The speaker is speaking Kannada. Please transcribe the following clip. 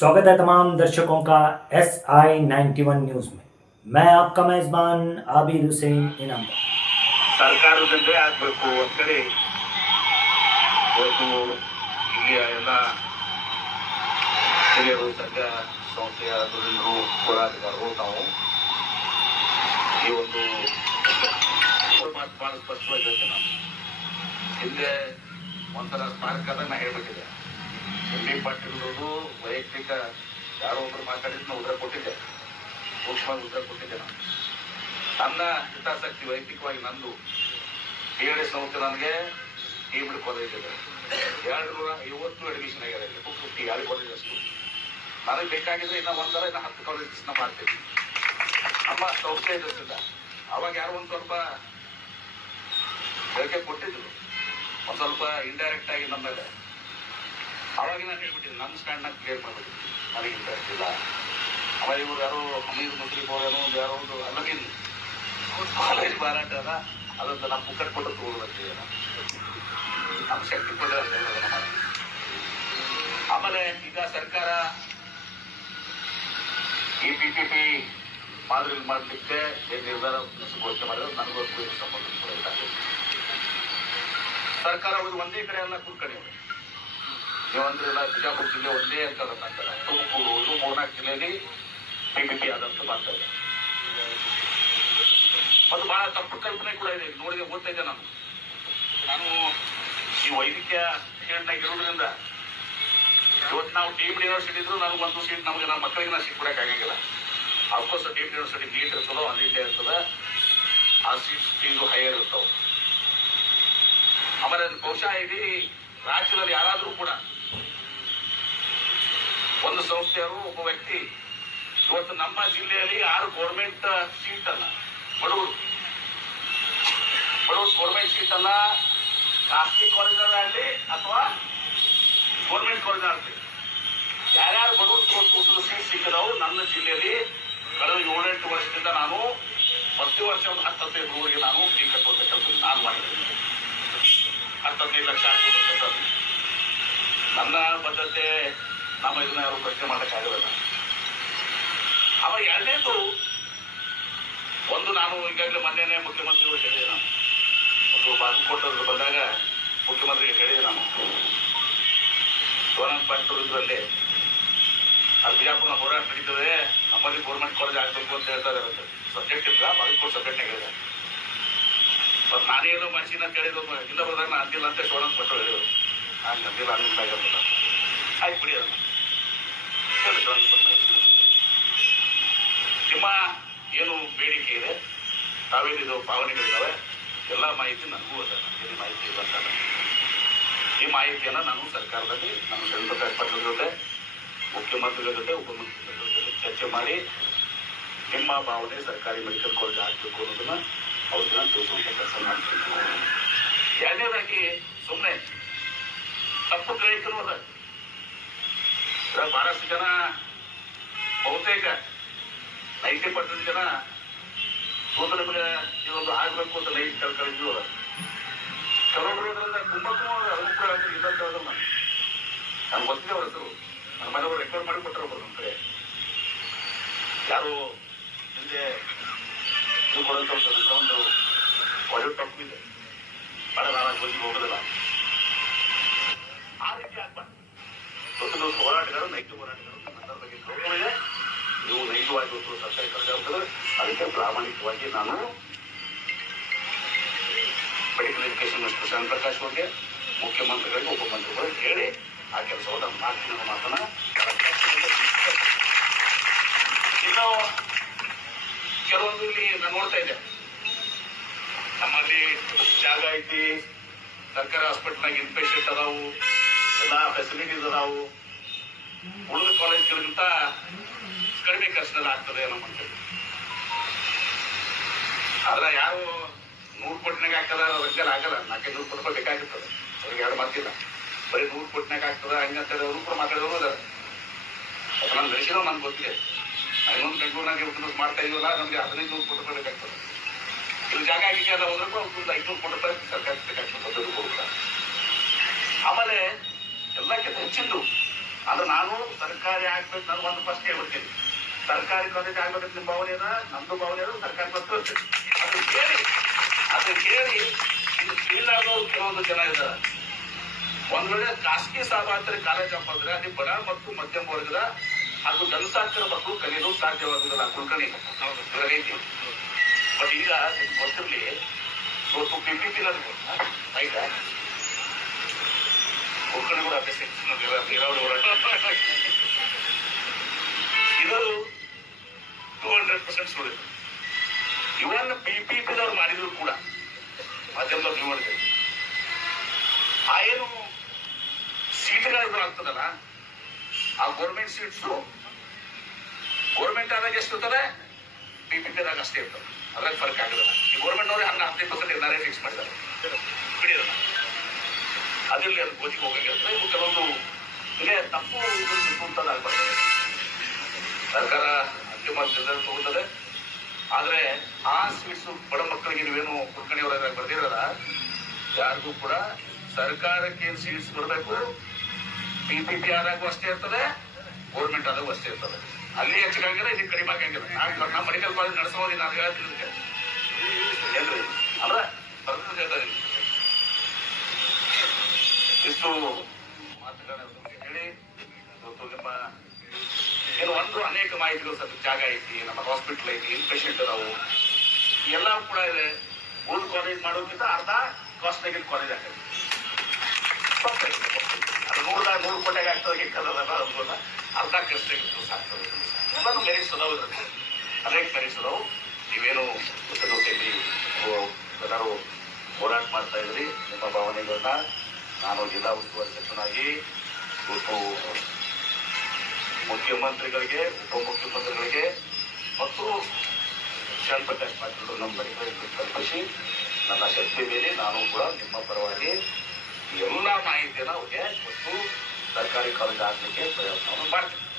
स्वागत है तमाम दर्शकों का SI91 न्यूज़ में। मैं आपका मेज़बान आबिद हुसैन इनामदार। ಸರ್ಕಾರದಲ್ಲೇ ಆಗಬೇಕು ಅಂತ ಹೇಳಿ ಇವತ್ತು ಇಲ್ಲಿಯ ಎಲ್ಲ ಹಿರಿಯರು ಸಂಘ ಸಂಸ್ಥೆಯ ದುರಿದರು ಹೋರಾಟಗಾರರು ನಾವು ಈ ಒಂದು ಮಾತು ಭಾಳ ಸ್ಪಷ್ಟವಾಗಿ ಹೇಳ್ತೇನೆ. ನಾನು ಹಿಂದೆ ಒಂಥರ ಸ್ಮಾರಕದಾಗ ನಾ ಹೇಳ್ಬೇಕಿದೆ. ಎಂ.ಬಿ. ಪಾಟೀಲ್ರವರು ವೈಯಕ್ತಿಕ ಯಾರೋ ಒಬ್ರು ಮಾತಾಡಿದ್ನ ಉತ್ತರ ಕೊಟ್ಟಿದ್ದೆ, ಸೂಕ್ಷ್ಮವಾಗಿ ಉತ್ತರ ಕೊಟ್ಟಿದ್ದೆ. ನಾನು ನನ್ನ ಹಿತಾಸಕ್ತಿ ವೈಯಕ್ತಿಕವಾಗಿ ನಂದು PhD ಸಂಸ್ಥೆ ನನಗೆ ಟೀಮ್ಡ್ ಕಾಲೇಜ್ ಇದೆ, 250 ಅಡ್ಮಿಷನ್ ಆಗಿದೆ. 250 2 ಕಾಲೇಜ್ ಅಷ್ಟು ನನಗೆ ಬೇಕಾಗಿದ್ರೆ ಇನ್ನು 10 ಕಾಲೇಜಸ್ನ ಮಾಡ್ತೀವಿ. ನಮ್ಮ ಸಂಸ್ಥೆ ಇದ್ದಿಲ್ಲ ಅವಾಗ ಯಾರು ಒಂದು ಸ್ವಲ್ಪ ಹೇಳಿಕೆ ಕೊಟ್ಟಿದ್ರು, ಒಂದು ಸ್ವಲ್ಪ ಇಂಡೈರೆಕ್ಟ್ ಆಗಿ ನಮ್ಮ ಮೇಲೆ. ಅವಾಗ ನಾನು ಹೇಳ್ಬಿಟ್ಟಿದ್ದೆ, ನನ್ನ ಸ್ಟ್ಯಾಂಡ್ನಾಗ ಕ್ಲಿಯರ್ ಮಾಡ್ಬಿಟ್ಟಿದ್ದೆ, ನನಗೆ ಇಂಟ್ರೆಸ್ಟ್ ಇಲ್ಲ. ಅವಾಗ ಇವ್ರು ಯಾರೋ ಹಮೀದ್ ಮುಸ್ಲಿಂ ಅವರೇನೋ ಒಂದು ಯಾರೋ ಒಂದು ಅಲ್ಲಗಿನ್ ಕಾಲೇಜ್ ಮಾರಾಟ ಅದ, ಅದೊಂದು ನಮ್ಮ ಪುಕ್ಕಟ್ ಕೊಟ್ಟು ತಗೊಳ್ಬೇಕಿದೆ, ನಮ್ಮ ಶಕ್ತಿ ಕೊಡ. ಆಮೇಲೆ ಈಗ ಸರ್ಕಾರ ಈ PPP ಮಾದರಿ ಮಾಡಲಿಕ್ಕೆ ಏನು ನಿರ್ಧಾರ ಘೋಷಣೆ ಮಾಡಿದ್ರೆ ನನಗೋಸ್ಕರ ಸಂಬಂಧ ಸರ್ಕಾರ ಅವರು ಒಂದೇ ಕಡೆ ಎಲ್ಲ ಕೂತ್ಕೊಂಡಿವೆ. ನೀವಂದ್ರೆಲ್ಲ ಬಿಜಾಪುರ ಜಿಲ್ಲೆ ಒಂದೇ ಅಂತ ಅಂತಾರೆ, ತುಮಕೂರು ಇದು 3-4 ಜಿಲ್ಲೆಯಲ್ಲಿ PPP ಆದಂತ ಮಾಡ್ತಾ ಇದೆ. ಮತ್ತು ಬಹಳ ತಪ್ಪು ಕಲ್ಪನೆ ಕೂಡ ಇದೆ. ನೋಡಿದೆ, ಓದ್ತಾ ಇದ್ದೆ ನಾನು ಈ ವೈದ್ಯಕೀಯ ಫೀಲ್ಡ್ನಾಗ ಇರೋದ್ರಿಂದ ಇವತ್ತು ನಾವು ಡೀಮ್ಡ್ ಯೂನಿವರ್ಸಿಟಿ ಇದ್ರು ನನಗೆ ಒಂದು ಸೀಟ್, ನಮಗೆ ನನ್ನ ಮಕ್ಕಳಿಗೆ ನಾನು ಸೀಟ್ ಕೊಡಕ್ಕೆ ಆಗಂಗಿಲ್ಲ. ಅಫ್ಕೋರ್ಸ್ ಡೀಮ್ಡ್ ಯೂನಿವರ್ಸಿಟಿ ನೀಟ್ ಇರ್ತದೋ ಅಲ್ಲಿ ಇಂಡಿಯಾ ಇರ್ತದೆ, ಆ ಸೀಟ್ ಫೀಸು ಹೈಯರ್ ಇರ್ತಾವೆ. ಆಮೇಲೆ ಬಹುಶಃ ಇಡೀ ರಾಜ್ಯದಲ್ಲಿ ಯಾರಾದರೂ ಕೂಡ ಒಂದು ಸಂಸ್ಥೆಯವರು ಒಬ್ಬ ವ್ಯಕ್ತಿ ಇವತ್ತು ನಮ್ಮ ಜಿಲ್ಲೆಯಲ್ಲಿ 6 ಗೌರ್ಮೆಂಟ್ ಸೀಟ್ ಅನ್ನ ಬಡವರು ಗೌರ್ಮೆಂಟ್ ಸೀಟ್ ಅನ್ನ ಖಾಸಗಿ ಕಾಲೇಜಲ್ಲಿ ಅಥವಾ ಗೌರ್ಮೆಂಟ್ ಕಾಲೇಜಲ್ಲಿ ಯಾರ್ಯಾರು ಬಡವರು ಕೂಸಲು ಸೀಟ್ ಸಿಕ್ಕಿದವು ನನ್ನ ಜಿಲ್ಲೆಯಲ್ಲಿ ಕಳೆದ 7-8 ವರ್ಷದಿಂದ ನಾನು ಪ್ರತಿ ವರ್ಷ ಒಂದು 10-15 ಊರಿಗೆ ನಾನು ಫೀ ಕಟ್ಟುವಂತ ಕೆಲಸ ನಾನು ಮಾಡಿದ್ದೀನಿ. 10-15 ಲಕ್ಷ ಆಗ್ಬೋದು. ನನ್ನ ಬದ್ಧತೆ ನಮ್ಮ ಇದನ್ನ ಯಾರು ಪ್ರಶ್ನೆ ಮಾಡೋಕ್ಕಾಗಲ್ಲ. ಆಮೇಲೆ ಎರಡನೇದು ಒಂದು, ನಾನು ಈಗಾಗಲೇ ಮೊನ್ನೆನೇ ಮುಖ್ಯಮಂತ್ರಿಗಳು ಹೇಳಿದೆ, ನಾನು ಒಂದು ಬಾಗಲಕೋಟೆ ಬಂದಾಗ ಮುಖ್ಯಮಂತ್ರಿಗೆ ಹೇಳಿದೆ, ನಾನು ಶಿವಾನಂದ ಪಾಟೀಲ್ ಇದರಲ್ಲಿ ಅಲ್ಲಿ ಬಿಜಾಪುರ ಹೋರಾಟ ನಡೀತದೆ, ನಮ್ಮಲ್ಲಿ ಗೌರ್ಮೆಂಟ್ ಕಾಲೇಜ್ ಆಗಬೇಕು ಅಂತ ಹೇಳ್ತಾ ಇದ್ದಾರೆ. ಸಬ್ಜೆಕ್ಟ್ ಇಲ್ಲ, ಬಾಗಲಕೋಟೆ ಸಬ್ಜೆಕ್ಟ್ನಾಗ ಹೇಳಿದೆ. ಮತ್ತು ನಾನೇನು ಮನುಷ್ಯನ ಕೇಳಿದ್ರು ಇಲ್ಲ ಬಂದಾಗ ನಾನು ಅಂದಿಲ್ಲ ಅಂತ ಶಿವಾನಂದ ಪಾಟೀಲ್ ಹೇಳಿದ್ರು. ಹಂಗೆ ಅಂದಿಲ್ಲ ಅನ್ನಿಲ್ಲ, ಆಯ್ತು ಬಿಡಿ ಅದನ್ನು ಹೇಳಿ. ಶಿವಾನಂದ ಪಾಟೀಲ್ ನಿಮ್ಮ ಏನು ಬೇಡಿಕೆ ಇದೆ, ತಾವೇನಿದು ಭಾವನೆಗಳಿದ್ದಾವೆ, ಎಲ್ಲ ಮಾಹಿತಿ ನನಗೂ ಅದ. ಏನು ಮಾಹಿತಿ ಇಲ್ಲ ಅಂತ ಈ ಮಾಹಿತಿಯನ್ನು ನಾನು ಸರ್ಕಾರದಲ್ಲಿ ನಾನು ಚಂದ್ರಪ್ರಕಾಶ್ ಪಾಟೀಲ್ ಜೊತೆ, ಮುಖ್ಯಮಂತ್ರಿಗಳ ಜೊತೆ, ಉಪಮುಖ್ಯಮಂತ್ರಿಗಳ ಜೊತೆ ಚರ್ಚೆ ಮಾಡಿ ನಿಮ್ಮ ಭಾವನೆ ಸರ್ಕಾರಿ ಮೆಡಿಕಲ್ ಕಾಲೇಜ್ ಆಗಬೇಕು ಅನ್ನೋದನ್ನ ಅವ್ರನ್ನ ತಿಳಿಸುವಂಥ ಕೆಲಸ ಮಾಡ್ತೀನಿ. ಎರಡನೇದಾಗಿ ಸುಮ್ಮನೆ ತಪ್ಪು ಗ್ರಹಿಕರು ಅದ. ಬಹಳಷ್ಟು ಜನ, ಬಹುತೇಕ 90% ಜನ ಒಂದು ನಿಮಗೆ ಇದೊಂದು ಆಗಬೇಕು ಅಂತ ನೈಟ್ ಕಳ್ಕೊಂಡಿದ್ದು ಅದ. ಕೆಲವೊಬ್ಬರು ಅದರಿಂದ ಕುಂಭಕ್ಕೂ ಅಭಿಪ್ರಾಯ ಇಲ್ಲ ಅಂತ ಹೇಳೋದಲ್ಲ. ನಾನು ಗೊತ್ತಿದೆ ಅವ್ರ ಹೆಸರು, ನನ್ನ ಮನೆಯವರು ರೆಕಾರ್ಡ್ ಮಾಡಿ ಕೊಟ್ಟರು ಒಬ್ಬರು ನಮ್ಮ ಕಡೆ. ಯಾರು ಹಿಂದೆ ಇದು ಕೊಡೋಂಥ ಒಂದು ಆಡಿಯೋ ಟಾಪ್ ಇದೆ, ಬಹಳ ನಾನು ಬಂದು ಹೋಗೋದಿಲ್ಲ. ಆ ರೀತಿ ಆಗ್ಬಾರ್ದು. ದೊಡ್ಡ ಹೋರಾಟಗಾರರು, ನೈತಿಕ ಹೋರಾಟಗಾರರು, ನನ್ನ ಬಗ್ಗೆ ಗೌರವ ಇದೆ. ನೀವು ನೈಜವಾಗಿ ಇವತ್ತು ಸರ್ಕಾರಿ ಕಾಲೇಜ್ ಆಗ್ತದೆ, ಅದಕ್ಕೆ ಪ್ರಾಮಾಣಿಕವಾಗಿ ನಾನು ಮೆಡಿಕಲ್ ಎಜುಕೇಶನ್ ಮಿನಿಸ್ಟರ್ ಚಂದ್ರಪ್ರಕಾಶ್ ಅವರಿಗೆ, ಮುಖ್ಯಮಂತ್ರಿಗಳಿಗೆ, ಉಪಮಂತ್ರಿಗಳಿಗೆ ಹೇಳಿ ಆ ಕೆಲಸವನ್ನು ಮಾಡ್ತೀನಿ ಅನ್ನೋ ಮಾತನ್ನ. ಇನ್ನು ಕೆಲವೊಂದು ಇಲ್ಲಿ ನಾನು ನೋಡ್ತಾ ಇದ್ದೆ, ನಮ್ಮಲ್ಲಿ ಜಾಗ ಐತಿ, ಸರ್ಕಾರಿ ಹಾಸ್ಪಿಟಲ್ನಾಗ ಇನ್ಪೇಷೆಂಟ್ ಅದಾವು, ಎಲ್ಲ ಫೆಸಿಲಿಟೀಸ್ ಅದಾವು, ಉಳಿದ ಕಾಲೇಜ್ಗಳಿಗಿಂತ ಕಡಿಮೆ ಖರ್ಚಿನಲ್ಲಿ ಆಗ್ತದೆ ನಮ್ಮ ಅಂತೇಳಿ. ಆದ್ರೆ ಯಾರು 100 ಕೋಟಿನಾಗ ಆಗ್ತದ ರಂಗಲ್ ಆಗಲ್ಲ. 400 ಕೋಟಿ ರೂಪಾಯಿ ಬೇಕಾಗಿರ್ತದೆ. ಅವ್ರಿಗೆ ಯಾರು ಮಾತಿಲ್ಲ, ಬರೀ 100 ಕೋಟಿನಾಗ ಆಗ್ತದ ಹಂಗಂತೇಳಿ ಅವರು ಕೂಡ ಮಾತಾಡಿದವರು ಅದಾರ. ನಾನು ನಡೆಸಿರೋ ನನ್ಗೆ ಗೊತ್ತಿದೆ. ನಾನು ಇನ್ನೊಂದು ಬೆಂಗಳೂರಿನಾಗ ಬಿಸ್ನೆಸ್ ಮಾಡ್ತಾ ಇದೀವಲ್ಲ, ನಮಗೆ 1500 ಕೋಟಿ ರೂಪಾಯಿ ಬೇಕಾಗ್ತದೆ. ಇಲ್ಲಿ ಜಾಗ ಆಗಿಕ್ಕೆ ಅದ ಹೋದ್ರೆ ಒಂದು 500 ಕೋಟಿ ರೂಪಾಯಿ ಸರ್ಕಾರಕ್ಕೆ ಬೇಕಾಗ್ತದೆ, ದುಡ್ಡು ಕೊಡ್ತಾರೆ. ಆಮೇಲೆ ಎಲ್ಲಕ್ಕಿಂತ ಹೆಚ್ಚಿಂದು ಅದು ನಾನು ಸರ್ಕಾರಿ ಆಗ್ಬೇಕು, ನಾನು ಒಂದು ಫಸ್ಟ್ ಹೇಳ್ಬಿಡ್ತೀನಿ, ಸರ್ಕಾರಿ ಕಾಲೇಜ್ ಆಗ್ಬೇಕಂತ ನಿಮ್ಮ ಭಾವನೆ ಅದ, ನಮ್ದು ಭಾವನೆ ಅದ, ಸರ್ಕಾರಿ ಬಸ್ ಅದು ಕೇಳಿ ಇದು ಫೀಲ್ ಆಗೋರು ಕೆಲವೊಂದು ಜನ ಇದ್ದಾರೆ. ಒಂದ್ ವೇಳೆ ಖಾಸಗಿ ಸಾರ್ವತ್ರಿಕ ಕಾಲೇಜ್ ಹಾಕಿದ್ರೆ ಅಲ್ಲಿ ಬಡ ಮತ್ತು ಮಧ್ಯಮ ವರ್ಗದ ಹಾಗೂ ಜನಸಾಕ್ಷರ ಮಕ್ಕಳು ಕಲಿಯಲು ಸಾಧ್ಯವಾಗುವುದಿಲ್ಲ. ಕುಲಕರ್ಣಿ ಐತಿ. ಬಟ್ ಈಗ ನಿಮ್ಗೆ ಗೊತ್ತಿರಲಿ, ಇವತ್ತು PPP ಆಯ್ತಾ, ಕುಲಕರ್ಣಿ ಕೂಡ ಅಭ್ಯಾಸ ಇದು 200% ಸುಳ್ಳು. ಇವನ್ PPPದವ್ರು ಮಾಡಿದ್ರು ಕೂಡ ಮಾಧ್ಯಮದವ್ರು ನೀವು ಮಾಡಿದ್ರು ಆ ಏನು ಸೀಟ್ಗಳು ಆಗ್ತದಲ್ಲ, ಆ ಗೌರ್ಮೆಂಟ್ ಸೀಟ್ಸು ಗೌರ್ಮೆಂಟ್ ಆದಾಗ ಎಷ್ಟು ಇರ್ತದೆ, PPPದಾಗ ಅಷ್ಟೇ ಇರ್ತದೆ. ಅದ್ರಾಗ ಫರ್ಕ್ ಆಗಿರಲ್ಲ. ಈ ಗೌರ್ಮೆಂಟ್ನವ್ರೆ 15% ಎಲ್ಲಾರೇ ಫಿಕ್ಸ್ ಮಾಡಿದ್ದಾರೆ, ಬಿಡಿರಲ್ಲ. ಅದಿರಲಿ, ಅದು ಗೋಜಿಗೆ ಹೋಗಂಗಿರ್ತದೆ. ಇವು ಕೆಲವೊಂದು ಹೀಗೆ ತಪ್ಪು ಆಗ್ಬರ್ತದೆ. ಸರ್ಕಾರ ಅಂತಿಮ ನಿರ್ಧಾರ ತಗೊಳ್ತದೆ. ಆದ್ರೆ ಆ ಸ್ವೀಟ್ಸು ಬಡ ಮಕ್ಕಳಿಗೆ ನೀವೇನು ಕುಲಕರ್ಣಿಯವರ ಬರ್ದಿರಲ್ಲ, ಯಾರಿಗೂ ಕೂಡ ಸರ್ಕಾರಕ್ಕೆ ಏನು ಸೀಟ್ಸ್ ಬರಬೇಕು, PPP ಆದಾಗೂ ಅಷ್ಟೇ ಇರ್ತದೆ, ಗೌರ್ಮೆಂಟ್ ಆದಾಗೂ ಅಷ್ಟೇ ಇರ್ತದೆ. ಅಲ್ಲಿ ಹೆಚ್ಚಾಗಿಲ್ಲ, ಇಲ್ಲಿ ಕಡಿಮೆ ಆಗಂಗಿಲ್ಲ. ನಮ್ಮ ಮೆಡಿಕಲ್ ಕಾಲೇಜ್ ನಡೆಸೋದು ನಾನು ಹೇಳ್ತೀನಿ ಏನ್ರಿ ಅಂದ್ರೆ ಬರ್ದು ಹೇಳ್ತಾರೆ. ಇಷ್ಟು ಮಾತುಗಳನ್ನ ಹೇಳಿ ಇವತ್ತು ನಿಮ್ಮ ಏನು ಒಂದು ಅನೇಕ ಮಾಹಿತಿಗಳು ಸರ್, ಜಾಗ ಐತಿ, ನಮ್ಮ ಹಾಸ್ಪಿಟಲ್ ಐತಿ, ಇನ್ಪೇಷಂಟ್ ಅದಾವು, ಎಲ್ಲ ಕೂಡ ಇದೆ. ಓಲ್ಡ್ ಕಾಲೇಜ್ ಮಾಡೋದ್ಕಿಂತ ಅರ್ಧ ಕಾಸ್ಟ್ನಾಗಿನ ಕಾಲೇಜ್ ಆಗ್ತದೆ. ಅದು 100 ಕೋಟಿಗೆ ಆಗ್ತದೆ, ಹಿಕ್ಕದಲ್ಲ ಅನ್ಕೋಲ್ಲ, ಅರ್ಧ ಖರ್ಚಾಗಿತ್ತು ಸಾಕ್ತದೆ. ಎಲ್ಲಾನು ಮೆರಿಟ್ಸ್ ಅದಾವು, ಇದ್ರಲ್ಲಿ ಅನೇಕ ಮೆರಿಟ್ಸ್ ಅದಾವು. ನೀವೇನು ಜೊತೆಯಲ್ಲಿ ಎಲ್ಲರೂ ಹೋರಾಟ ಮಾಡ್ತಾ ಇದ್ರಿ. ನಿಮ್ಮ ಭಾವನೆಗಳನ್ನ ನಾನು ಜಿಲ್ಲಾ ಉಸ್ತುವಾರಿ ಸಚಿವನಾಗಿ ಇವತ್ತು ಮುಖ್ಯಮಂತ್ರಿಗಳಿಗೆ, ಉಪಮುಖ್ಯಮಂತ್ರಿಗಳಿಗೆ ಮತ್ತು ಶ್ಯಾಮ್ ಪ್ರಕಾಶ್ ಪಾಟೀಲ್ ನಮ್ಮ ಬಳಿಕ ಕಲ್ಪಿಸಿ ನನ್ನ ಶಕ್ತಿ ಮೇಲೆ ನಾನು ಕೂಡ ನಿಮ್ಮ ಪರವಾಗಿ ಎಲ್ಲ ಮಾಹಿತಿಯನ್ನು ಅವ್ರಿಗೆ ಮತ್ತು ಸರ್ಕಾರಿ ಕಾಲೇಜ್ ಆಗಲಿಕ್ಕೆ ಪ್ರಯತ್ನವನ್ನು ಮಾಡ್ತೀನಿ.